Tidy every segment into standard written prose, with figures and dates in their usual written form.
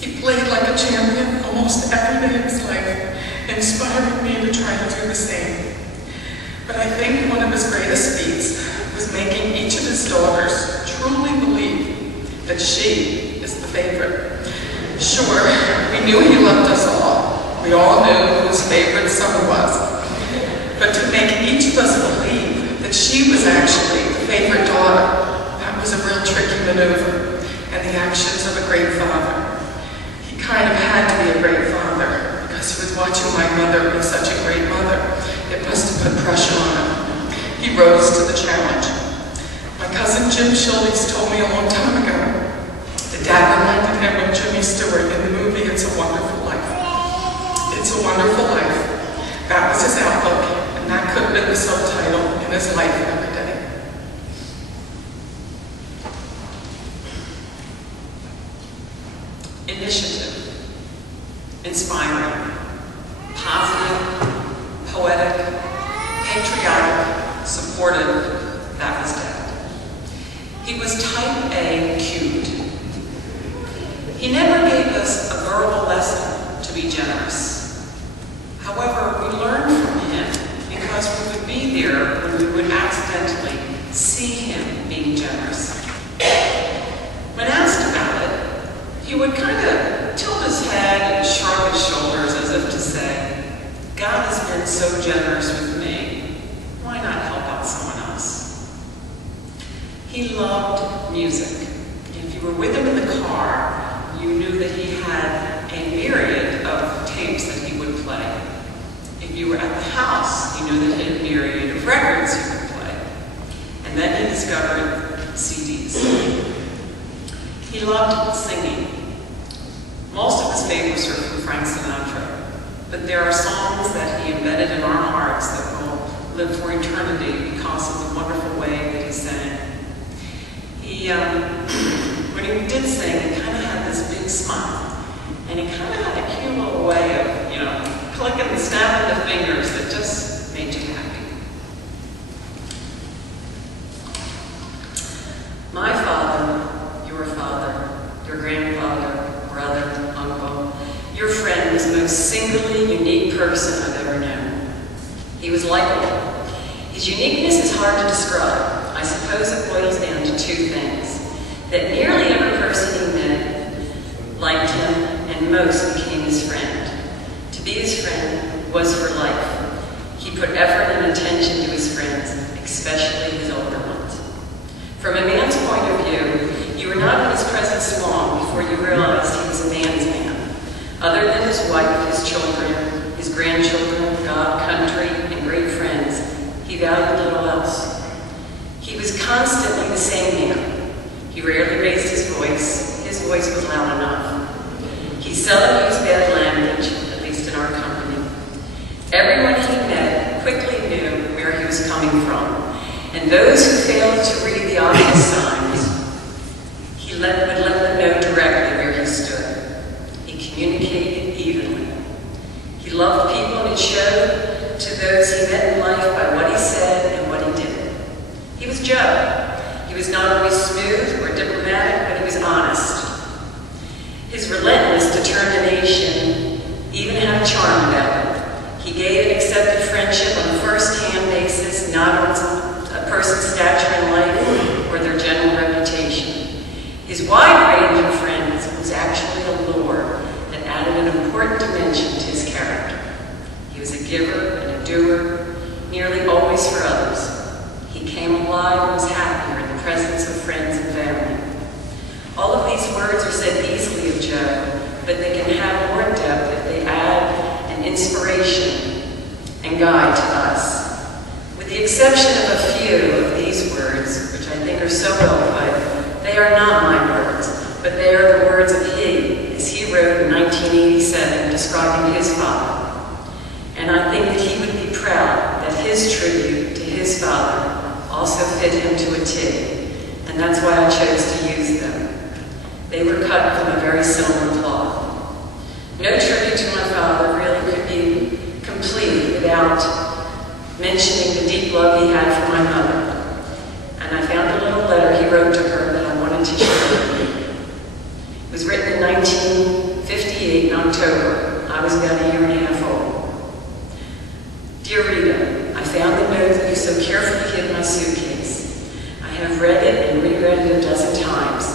He played like a champion almost every day of his life, inspiring me to try to do the same. But I think one of his greatest feats was making each of his daughters truly believe that she is the favorite. Sure, we knew he loved us all. We all knew whose favorite son was. But to make each of us believe that she was actually the favorite daughter, that was a real tricky maneuver, and the actions of a great father. He kind of had to be a great father because he was watching my mother be such a great mother. It must have put pressure on him. He rose to the challenge. My cousin Jim Schultes told me a long time ago that Dad reminded him of Jimmy Stewart in the movie It's a Wonderful Life. It's a Wonderful Life. That was his outlook, and that could have been the subtitle in his life every day. Initiative, inspiring, positive, poetic, patriotic, supportive, that was Dad. He was type A cute. He never gave us a verbal lesson to be generous. However, we learned from him because we would be there when we would accidentally see him being generous. When asked about it, he would kind of tilt his head and shrug his shoulders as if to say, God has been so generous with me, why not help out someone else? He loved music. If you were with him in the car, you knew that he had a myriad of tapes that he would play. If you were at the house, you knew that he had a myriad of records he would play. And then he discovered CDs. He loved singing. Most of his favorites are from Frank Sinatra, but there are songs that he embedded in our hearts that will live for eternity because of the wonderful way that he sang. He, when he did sing, he kind of had this big smile, and he kind of had a cute little way of, clicking and snapping the fingers that just made you happy. My father, your grandfather, brother, uncle, your friend was the most singularly unique person I've ever known. He was likable. His uniqueness is hard to describe. I suppose it boils down to two things. That nearly every person he met liked him, and most became his friend. To be his friend was for life. He put effort and attention to his friends, especially his older ones. From a man's point of view, you were not in his presence long before you realized he was a man's man. Other than his wife, his children, his grandchildren, God, country, and great friends, he valued little else. He was constantly the same man. He rarely raised his voice. His voice was loud enough. He seldom used bad language, at least in our company. Everyone he met quickly knew where he was coming from, and those who failed to read the obvious signs, he would let them know directly where he stood. He communicated evenly. He loved people, and it showed to those he met in life by what he said and what he did. He was Joe. He was not always smooth or diplomatic, but he was honest. His relentless determination even had a charm about him. He gave and accepted friendship on a first-hand basis, not on a person's stature in life or their general reputation. His wide range of friends was actually a lure that added an important dimension to his character. He was a giver and a doer, nearly always for others. He came alive and was happier in the presence of friends and family. All of these words are said easily of Joe, but they can have more depth if they add an inspiration and guide to us. With the exception of a few of these words, which I think are so well put, they are not my words, but they are the words of he, as he wrote in 1987 describing his father. And I think that he would be proud that his tribute to his father also fit him to a T, and that's why I chose to use them. They were cut from a very similar cloth. No tribute to my father really could be complete without mentioning the deep love he had for my mother. And I found a little letter he wrote to her that I wanted to share with you. It was written in 19 1958 in October. I was about a year and a half old. Dear Rita, I found the note that you so carefully hid in my suitcase. I have read it and reread it a dozen times.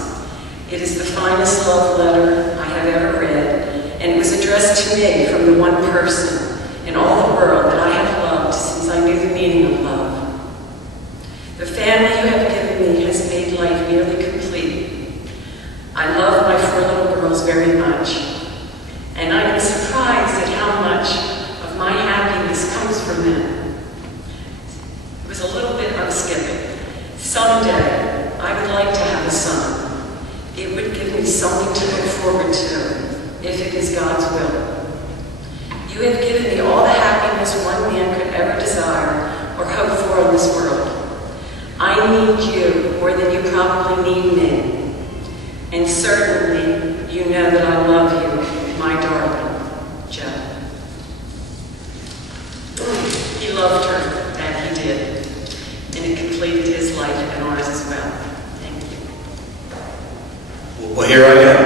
It is the finest love letter I have ever read, and it was addressed to me from the one person in all the world that I have loved since I knew the meaning of love. The family you have given me has made life nearly complete. I love my 4 little girls very much, and I am surprised at how much of my happiness comes from them. It was a little bit unskipping. Someday, I would like to have a son. It would give me something to look forward to, if it is God's will. You have given me all the happiness one man could ever desire or hope for in this world. I need you more than you probably need me. And certainly, you know that I love you, my darling, Joe. He loved her, that he did. And it completed his life and ours as well. Thank you. Well, here I am.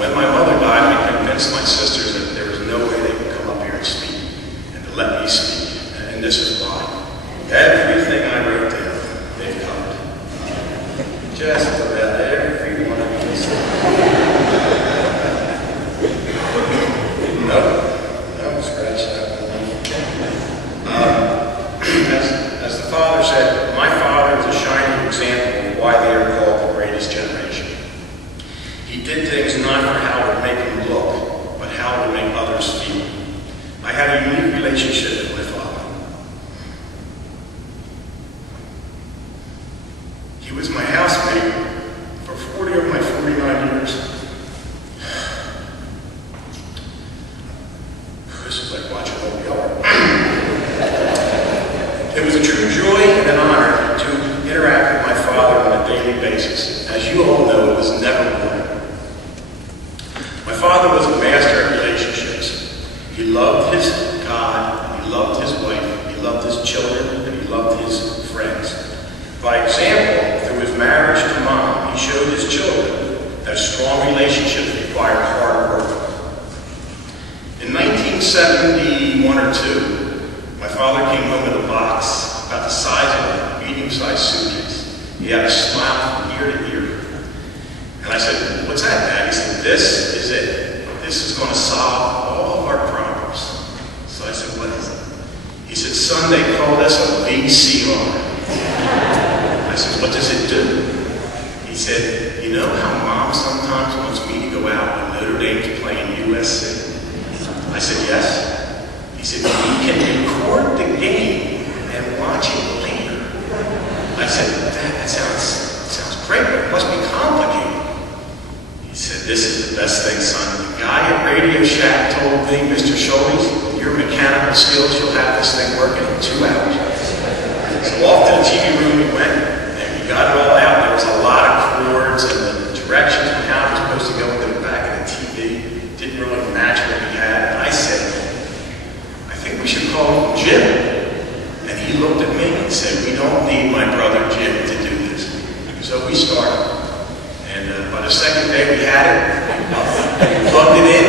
When my mother died, I convinced my sisters that there was no way they could come up here and speak, and to let me speak. And this is why. Everything I wrote down, they've covered. Just about every one of these. No, scratch that one. As the father said, my father is a shining example of why they are called the greatest generation. He did things not for how it would make him look, but how it would make others feel. I had a unique relationship with my father. He was my housemate for 40 of my 49 years. This is like watching Old Yeller. It was a true joy and an honor to interact with my father on a daily basis. As you all know, it was never boring. My father was a master at relationships. He loved his God, he loved his wife, he loved his children, and he loved his friends. By example, through his marriage to Mom, he showed his children that strong relationships require hard work. In 1971 or 2, my father came home with a box about the size of a medium-sized suitcase. He had a smile from ear to ear. And I said, "What's that, Dad?" He said, "This is it. This is going to solve all of our problems." So I said, "What is it?" He said, "Son, they call this a VCR." I said, "What does it do?" He said, "You know how Mom sometimes wants me to go out when Notre Dame's playing USC?" I said, "Yes." He said, "We can record the game and watch it later." I said, "Dad, that sounds great, but it must be complicated." He said, "This is the best thing, son. The guy at Radio Shack told me, Mr. Schultes, with your mechanical skills, you'll have this thing working in 2 hours." So off to the TV room we went, and we got it all out. There was a lot of chords, and the directions on how it was supposed to go into the back of the TV didn't really match what we had. And I said, "I think we should call him Jim." And he looked at me and said, "We don't need my brother Jim to do this." So we started. And by the second day we had it, we plugged it in,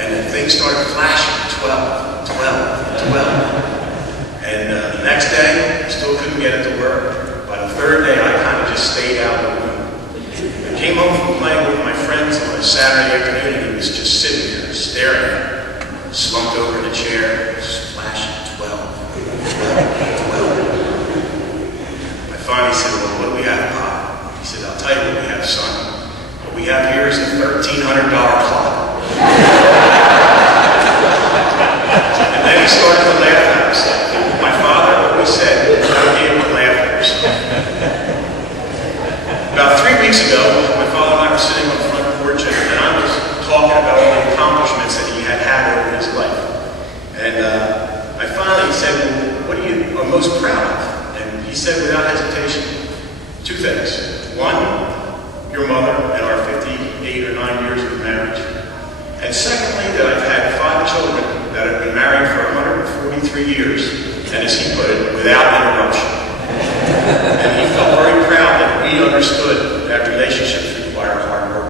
and the thing started flashing, 12, 12, 12. And the next day, we still couldn't get it to work. By the third day, I kind of just stayed out of the room. I came home from playing with my friends on a Saturday afternoon, and he was just sitting there, staring at me, slumped over in a chair, just flashing, 12, 12, 12. I finally said, "Well, what do we have, Pop?" He said, "I'll tell you what we have, son. What we have here is a $1,300 clock." And then he started to laugh at us. My father always said, "Don't be able to laugh at yourself." About 3 weeks ago, my father and I were sitting on the front porch, and I was talking about the accomplishments that he had had over his life. And I finally said, "Well, what are you most proud of?" And he said without hesitation, 2 things. One, your mother and our 58 or 9 years of marriage. And secondly,